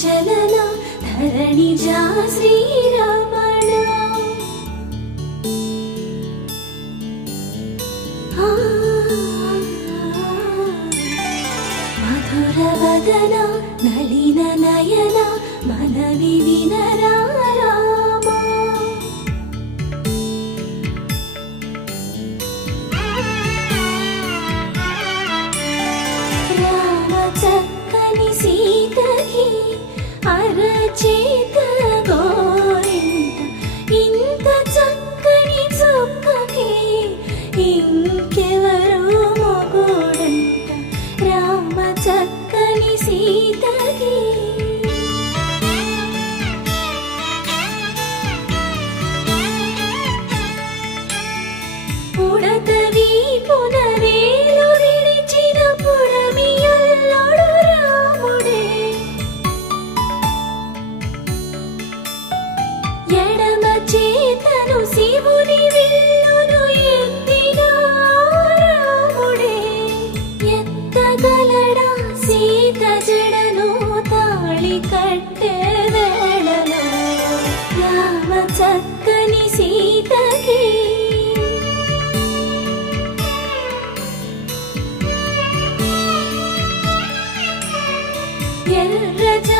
చలన ధరణి జా శ్రీరమణ. మధుర వదన నలిన నయన మనవి వినరా. हर चीत रजा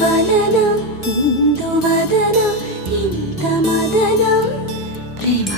వలన ఇందు వదన ఇంత మదన ప్రేమ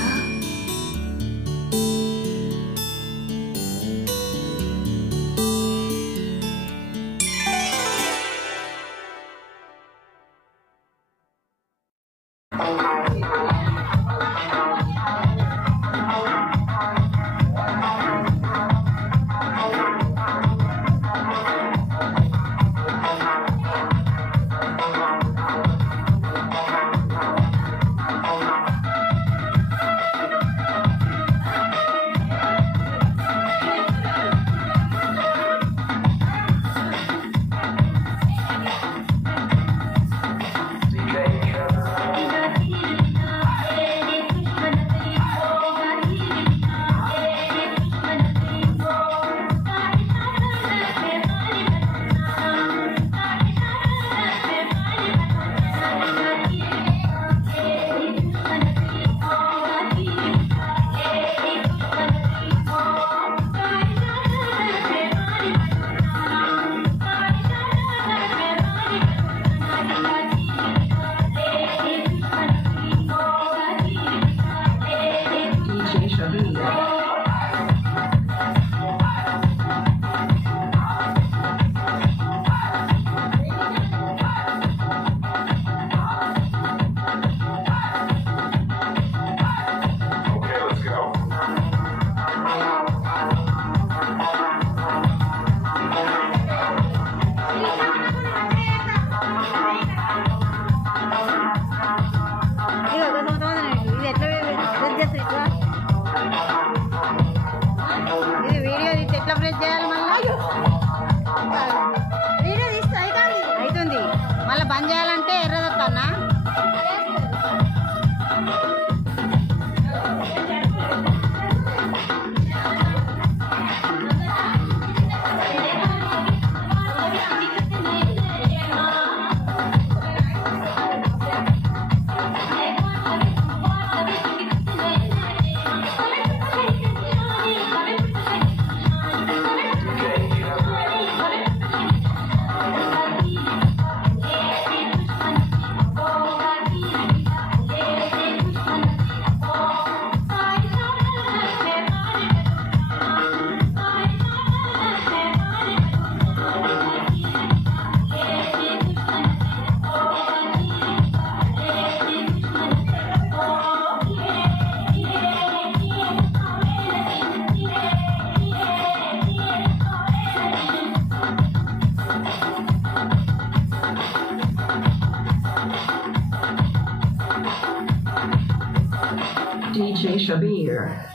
shall be here.